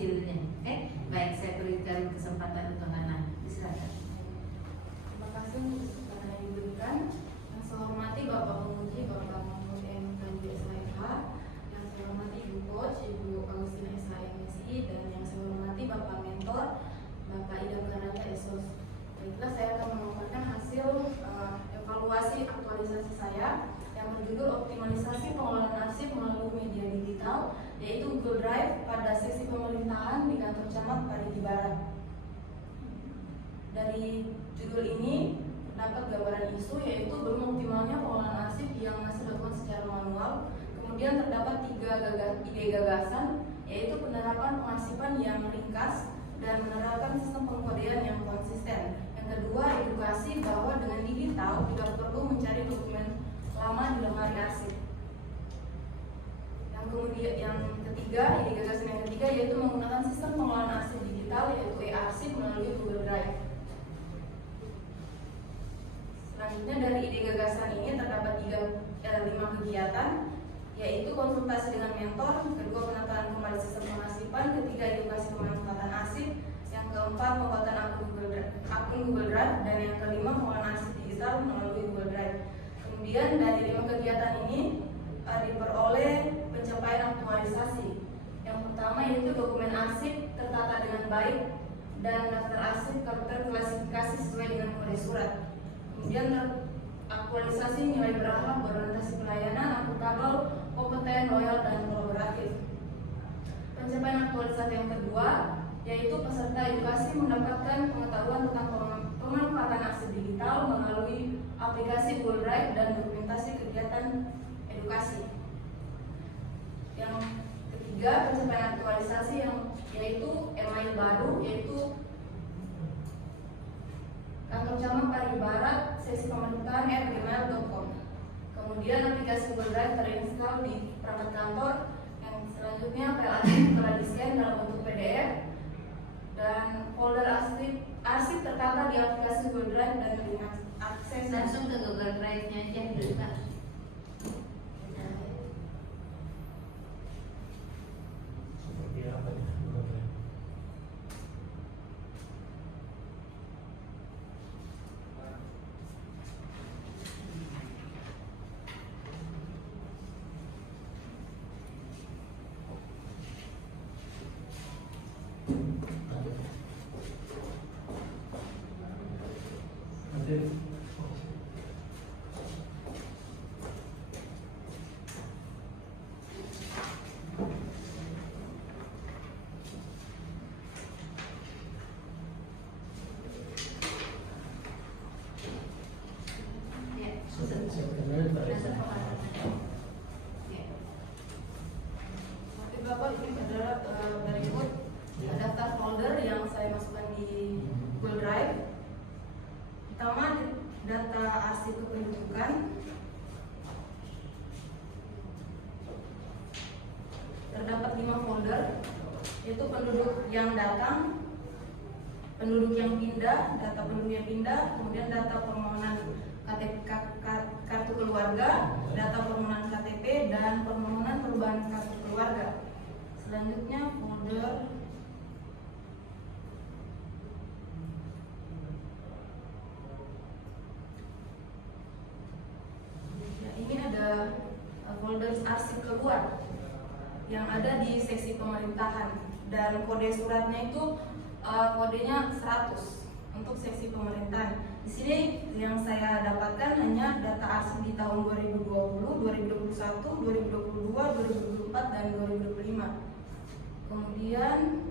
hasilnya. Oke, baik, saya berikan kesempatan untuk Nana. Silakan. Terima kasih untuk kesempatan yang diberikan. Yang saya hormati Bapak Penguji, Bapak Mahmud M. Tanju SHMH. Yang saya hormati Ibu Coach, Ibu Agustina SHMSI, dan yang saya hormati Bapak Mentor, Bapak Ida Karanya Esos. Baiklah, saya akan memaparkan hasil evaluasi aktualisasi saya yang berjudul optimalisasi pengelolaan arsip melalui media digital, yaitu Google Drive pada sesi pemerintahan di kantor camat Parigi Barat. Dari judul ini dapat gambaran isu, yaitu belum optimalnya pengelolaan arsip yang masih dilakukan secara manual. Kemudian terdapat 3 ide gagasan, yaitu penerapan pengarsipan yang ringkas dan menerapkan sistem pengkodean yang konsisten. Yang kedua, edukasi bahwa dengan digital tidak perlu mencari dokumen lama di lemari arsip. Yang ketiga, ide gagasan yang ketiga yaitu menggunakan sistem pengelolaan arsip digital, yaitu e-arsip melalui Google Drive. Selanjutnya, dari ide gagasan ini terdapat 5 kegiatan, yaitu konsultasi dengan mentor, kedua penataan kembali sistem pengarsipan, ketiga edukasi pemanfaatan arsip, yang keempat pembuatan akun Google Drive, dan yang kelima pengelolaan arsip digital melalui Google Drive. Kemudian dari 5 kegiatan ini diperoleh pencapaian aktualisasi. Yang pertama yaitu dokumen arsip tertata dengan baik dan daftar arsip terklasifikasi sesuai dengan kode surat. Kemudian aktualisasi nilai berakhlak, berorientasi pelayanan, akuntabel, kompeten, loyal, dan kolaboratif. Pencapaian aktualisasi yang kedua yaitu peserta edukasi mendapatkan pengetahuan tentang pemanfaatan arsip digital melalui aplikasi Google Drive dan dokumentasi kegiatan edukasi. Yang ketiga, pencapaian aktualisasi yaitu email baru, yaitu kantor camat Parigi Barat sesi pemerintahan @gmail.com. Kemudian aplikasi Google Drive terinstall di perangkat kantor. Yang selanjutnya file arsip telah di-scan dalam bentuk PDF dan folder arsip tertata di aplikasi Google Drive dan diakses Langsung ke Google Drive-nya aja dulu, Pak. Seperti apa nih? Google Drive? Oke Bapak, ini adalah berikut daftar folder yang saya masukkan di Google Drive. Pertama, data arsip kependudukan. Terdapat 5 folder, yaitu penduduk yang datang, penduduk yang pindah, data penduduk yang pindah, kemudian data permohonan kartu keluarga, data permohonan KTP, dan permohonan perubahan kartu keluarga. Selanjutnya folder ini ada folder arsip keluar yang ada di sesi pemerintahan, dan kode suratnya itu kodenya 100 untuk sesi pemerintahan. Di sini yang saya dapatkan hanya data arsip di tahun 2020, 2021, 2022, 2024, dan 2025. Kemudian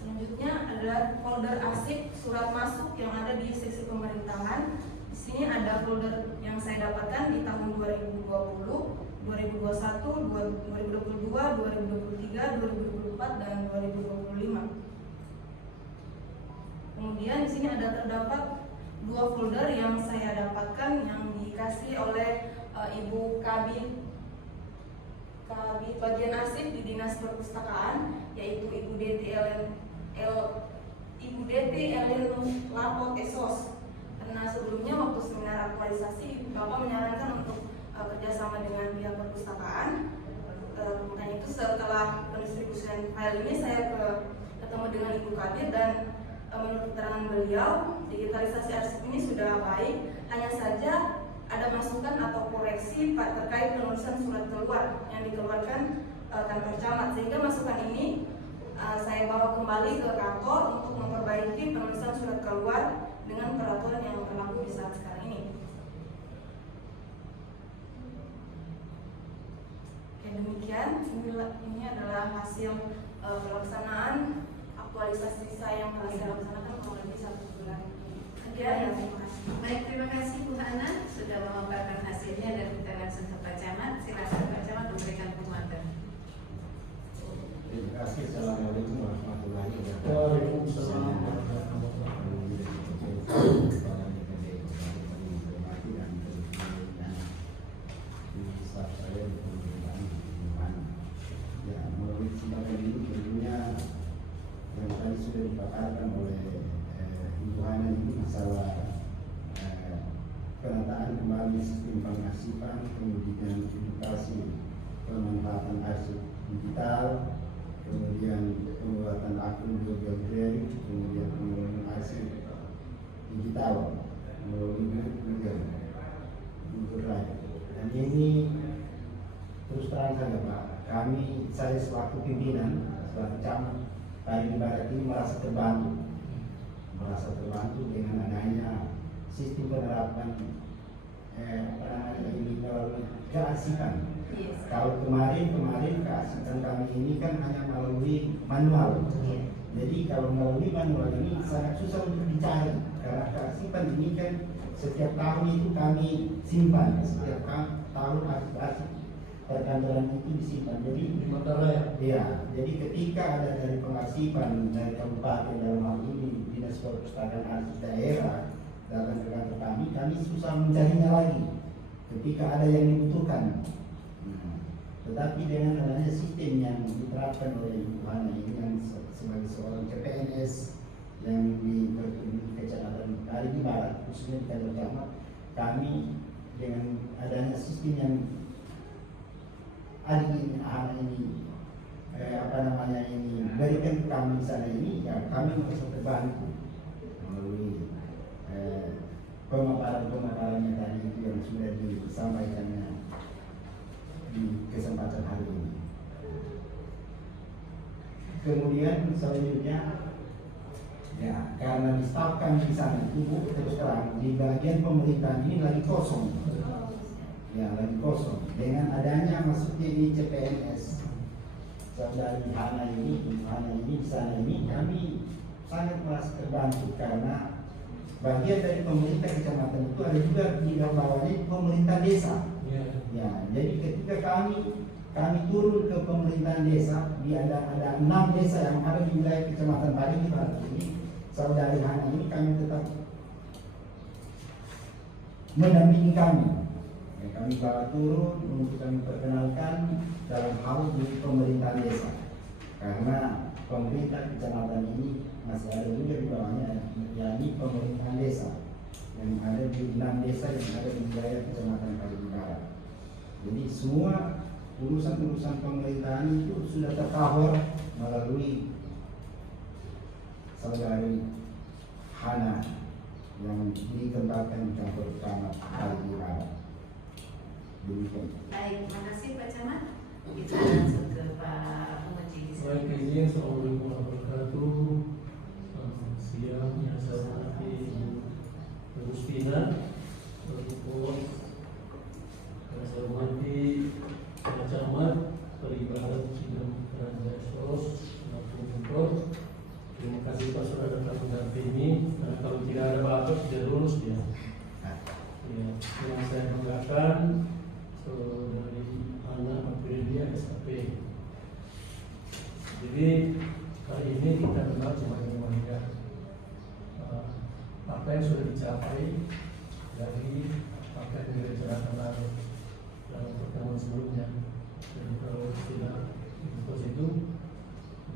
selanjutnya adalah folder arsip surat masuk yang ada di sesi pemerintahan. Di sini ada folder yang saya dapatkan di tahun 2020, 2021, 2022, 2023, 2024, dan 2025. Kemudian di sini ada terdapat 2 folder yang saya dapatkan yang dikasih oleh Ibu Kabit Kabit Bagian Arsip di Dinas Perpustakaan, yaitu Ibu Deti Ellen Lapot Esos. Karena sebelumnya waktu seminar aktualisasi Bapak menyarankan untuk kerjasama dengan pihak perpustakaan. Makanya itu setelah pendistribusian file ini saya ketemu dengan Ibu Kabit dan menurut keterangan beliau digitalisasi arsip ini sudah baik, hanya saja ada masukan atau koreksi terkait penulisan surat keluar yang dikeluarkan kantor camat, sehingga masukan ini saya bawa kembali ke kantor untuk memperbaiki penulisan surat keluar dengan peraturan yang berlaku di saat sekarang ini. Oke, demikian ini adalah hasil pelaksanaan aktualisasi saya yang telah saya laksanakan kurang lebih 1 bulan. Ya, terima kasih. Baik, terima kasih Bu Hana sudah memaparkan hasilnya dan kita langsung ke Pak Camat. Silakan Pak Camat memberikan penguatan. Terima kasih. Assalamualaikum warahmatullahi wabarakatuh. Waalaikumsalam warahmatullahi Ya, melalui kesempatan ini tentunya yang tadi sudah dipaparkan oleh Ibu Hana ini masalah penataan kembali sistem pengarsipan, kemudian edukasi pemanfaatan arsip digital, kemudian pembuatan akun geografi, kemudian pembuatan arsip digital melalui Google Drive. Dan ini terus terang saja Pak, saya selaku pimpinan, selaku camat Parigi Barat ini merasa terbantu dengan adanya sistem penerapan ini melalui kearsipan. Yes. Kalau kemarin kearsipan kami ini kan hanya melalui manual. Yes. Jadi kalau melalui manual ini sangat susah untuk dicari karena kearsipan ini kan setiap tahun itu kami simpan, setiap tahun arsip perkantoran itu disimpan. Jadi di Mataram. ya, jadi ketika ada dari pengarsipan dari kabupaten dalam hal ini Dinas Perpustakaan Arsip Daerah datang ke kantor kami susah mencarinya lagi ketika ada yang dibutuhkan. Tetapi dengan adanya sistem yang diterapkan oleh Ibu Hana ini yang sebagai seorang CPNS yang di Kecamatan Parigi Barat, khususnya di kantor camat, kami dengan adanya sistem yang adik Hana ini berikan ke kami di sana ini, ya kami merasa terbantu melalui pemaparan-pemaparannya tadi itu yang sudah disampaikannya di kesempatan hari ini. Kemudian selanjutnya, ya karena di staf kami di sana itu terus terang di bagian pemerintahan ini lagi kosong. Ya lagi kosong. Dengan adanya masuknya di CPNS saudari Hana ini di sana ini, kami sangat merasa terbantu karena bagian dari pemerintah kecamatan itu ada juga di bawahnya pemerintah desa. Ya, jadi ketika kami turun ke pemerintahan desa, ada 6 desa yang ada di wilayah Kecamatan Parigi Barat ini, saudari Hana ini kami tetap mendampingi kami. Ya, kami bawa turun untuk kami perkenalkan dalam hal di pemerintahan desa, karena pemerintah kecamatan ini masih ada juga di bawahnya, yakni pemerintahan desa yang ada di 6 desa yang ada di wilayah Kecamatan Parigi Barat. Jadi semua urusan-urusan pemerintahan itu sudah tercover melalui saudari Hana yang ditempatkan di kantor camat Parigi Barat. Demikian. Baik, terima kasih Pak Camat. Kita langsung ke Pak Penguji. Baik, izin. Assalamualaikum warahmatullahi wabarakatuh. Siang yang saya hormati Ibu Rustina, Report, yang saya hormati Pak Camat Parigi Barat, terima kasih Pak sudah datang mendampingi. Karena kalau tidak ada Bapak tidak lulus dia. Ya, yang saya banggakan dari anak Aprilia SAP. Jadi kali ini kita kenal sebagai warga apa yang sudah dicapai dari apa yang direncanakan lalu dalam pertemuan sebelumnya. Jadi kalau istilah impos itu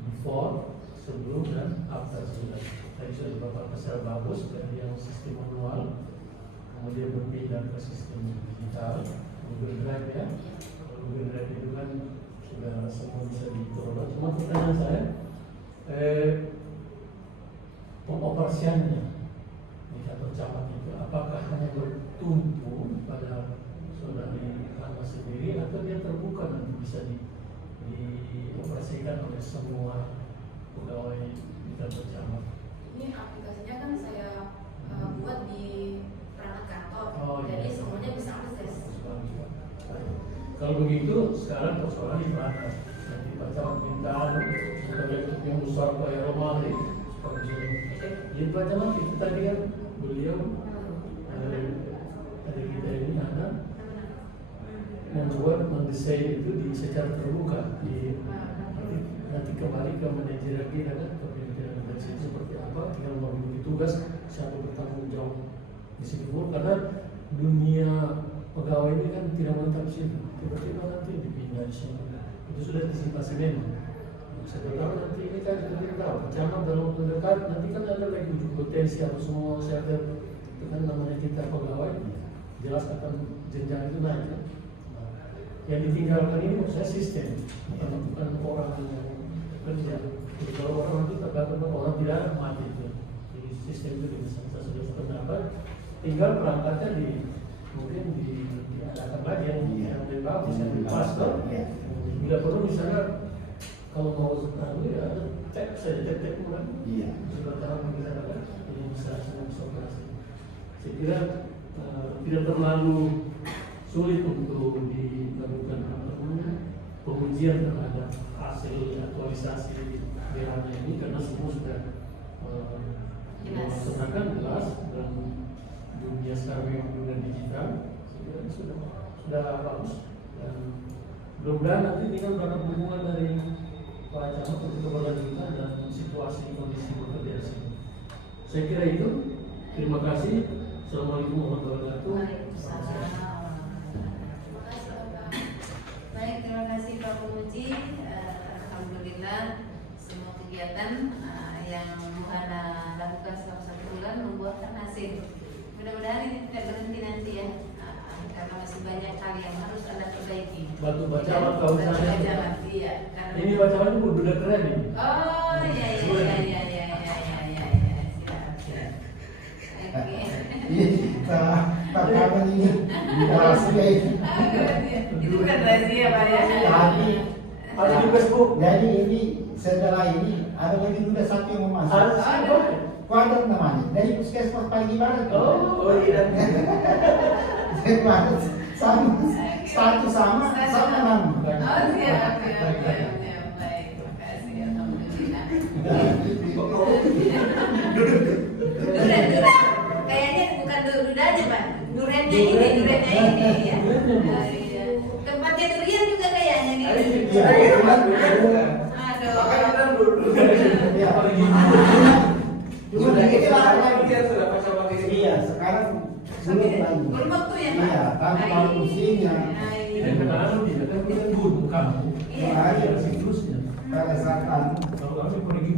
before, sebelum dan after sudah. Tadi sudah dipaparkan secara bagus dari yang sistem manual, kemudian berpindah ke sistem digital, Google Drive ya. Google Drive itu kan sudah semua bisa diperoleh. Cuma pertanyaan saya, pengoperasiannya di kantor camat itu apakah hanya bertumpu pada saudari Hana sendiri atau dia terbuka nanti bisa dioperasikan oleh semua pegawai di kantor camat? Ini aplikasinya kan saya buat di perangkat kantor, Oh, iya. jadi semuanya bisa akses. Kalau begitu sekarang persoalan di mana? Nanti Pak Camat minta untuk yang besar kayak Romali seperti itu. Jadi Pak Camat itu tadi kan beliau ada kita ini ada membuat mendesain itu di secara terbuka di nanti kembali ke manajer kita kan ke pimpinan organisasi seperti apa, tinggal membagi tugas siapa bertanggung jawab di sini karena dunia pegawai ini kan tidak menetap situ, tiba-tiba nanti dipindah di sini itu sudah antisipasi memang. Saya tahu nanti ini kan kita tidak tahu camat dalam waktu dekat nanti kan ada lagi uji potensi atau semua server itu kan namanya kita pegawai jelas akan jenjang itu naik kan. Yang ditinggalkan ini menurut saya sistem, bukan orang yang kerja. Jadi kalau orang itu tergantung orang tidak mati itu. Jadi sistem itu bisa sudah sependapat. Tinggal perangkatnya mungkin diadakan lagi yang lebih bagus, yang lebih pas kan. Bila perlu misalnya kalau mau ya tap saja tap kan. Iya. Sudah tahu kita kan, jadi bisa operasi. Saya kira tidak terlalu sulit untuk dilakukan pengujian terhadap hasil aktualisasi BHM ini karena semua sudah dilaksanakan jelas dan dunia sekarang yang dunia digital sudah bagus dan mudah-mudahan nanti tinggal berapa hubungan dari Pak Camat untuk keberlanjutan dan situasi kondisi bekerja di sini. Saya kira itu. Terima kasih. Assalamualaikum warahmatullahi wabarakatuh. Waalaikumsalam. Baik, terima kasih Pak Pemuji. Alhamdulillah semua kegiatan yang Bu Hana lakukan selama 1 bulan membuahkan hasil. Mudah-mudahan ini tidak berhenti nanti ya, karena masih banyak hal yang harus Anda perbaiki. Bantu Pak Camat kalau Bantu saya. Pak Camat, iya. Ini Pak Camat itu udah keren ini. Oh iya. Siap. Oke. Pak Kaman ini rahasia ini. Itu bukan rahasia Pak ya. Ada di Facebook. Jadi ini setelah ini ada lagi juga satu yang mau masuk. Ada. Kuadrat namanya. Dari puskesmas Pagi Barat. Oh iya. Sama status sama nama. Oh siap. Baik, terima kasih. Alhamdulillah. Duren. Kayaknya bukan dudanya Pak. Durennya ini ya. Iya. Tempatnya durian juga kayaknya nih. Iya, sekarang belum lagi. Belum waktu ya Pak. Iya, tanpa musimnya. Dan kenal dia kan kita gunung kamu. Iya. Siklusnya. Pada saat Kalau kami pergi